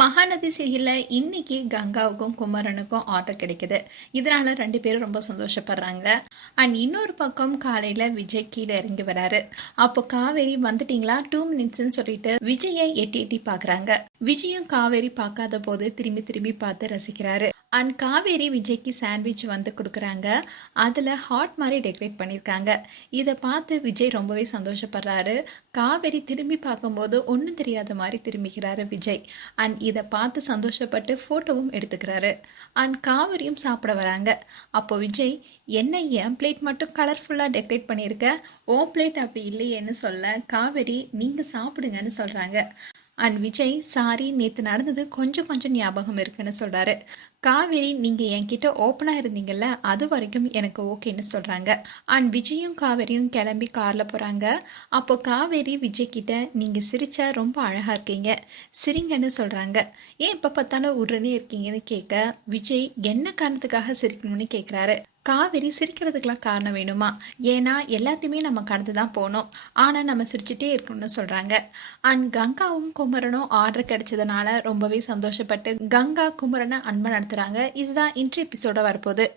மகாநதி சீரியலில் இன்னைக்கு கங்காவுக்கும் குமரனுக்கும் ஆர்டர் கிடைக்குது. இதனால ரெண்டு பேரும் ரொம்ப சந்தோஷப்படுறாங்க. அண்ட் இன்னொரு பக்கம் காலையில் விஜய் கீழே இறங்கி வராரு. அப்போ காவேரி வந்துட்டீங்களா? டூ மினிட்ஸ்ன்னு சொல்லிட்டு விஜயை எட்டி எட்டி பார்க்குறாங்க. விஜயும் காவேரி பார்க்காத போது திரும்பி திரும்பி பார்த்து ரசிக்கிறாரு. அண்ட் காவேரி விஜய்க்கு சாண்ட்விச் வந்து கொடுக்குறாங்க. அதில் ஹாட் மாதிரி டெக்கரேட் பண்ணியிருக்காங்க. இதை பார்த்து விஜய் ரொம்பவே சந்தோஷப்படுறாரு. காவேரி திரும்பி பார்க்கும்போது ஒன்றும் தெரியாத மாதிரி திரும்பிக்கிறாரு விஜய். அண்ட் இதை பார்த்து சந்தோஷப்பட்டு ஃபோட்டோவும் எடுத்துக்கிறாரு. அண்ட் காவேரியும் சாப்பிட வராங்க. அப்போ விஜய் என்ன என் பிளேட் மட்டும் கலர்ஃபுல்லாக டெக்கரேட் பண்ணியிருக்க? ஓ பிளேட் அப்படி இல்லையேன்னு சொல்ல காவேரி நீங்கள் சாப்பிடுங்கன்னு சொல்கிறாங்க அண்ட் விஜய் சாரி நேற்று நடந்தது கொஞ்சம் கொஞ்சம் ஞாபகம் இருக்குன்னு சொல்கிறாரு காவேரி நீங்கள் என்கிட்ட ஓப்பனாக இருந்தீங்கல்ல அது வரைக்கும் எனக்கு ஓகேன்னு சொல்கிறாங்க அண்ட் விஜயும் காவேரியும் கிளம்பி காரில் போகிறாங்க அப்போ காவேரி விஜய் கிட்ட நீங்கள் சிரிச்சா ரொம்ப அழகாக இருக்கீங்க சிரிங்கன்னு சொல்கிறாங்க ஏன் இப்போ பார்த்தாலும் உடனே இருக்கீங்கன்னு கேட்க விஜய் என்ன காரணத்துக்காக சிரிக்கணும்னு கேட்குறாரு காவேரி சிரிக்கிறதுக்கெல்லாம் காரணம் வேணுமா? ஏன்னா எல்லாத்தையுமே நம்ம கடந்து தான் போனோம் ஆனால் நம்ம சிரிச்சுட்டே இருக்கணும்னு சொல்கிறாங்க அண்ட் கங்காவும் குமரனும் ஆர்டர் கிடைச்சதுனால ரொம்பவே சந்தோஷப்பட்டு கங்கா குமரனை அன்பை நடத்துகிறாங்க இதுதான் இன்ட்ரி எபிசோட வரப்போகுது.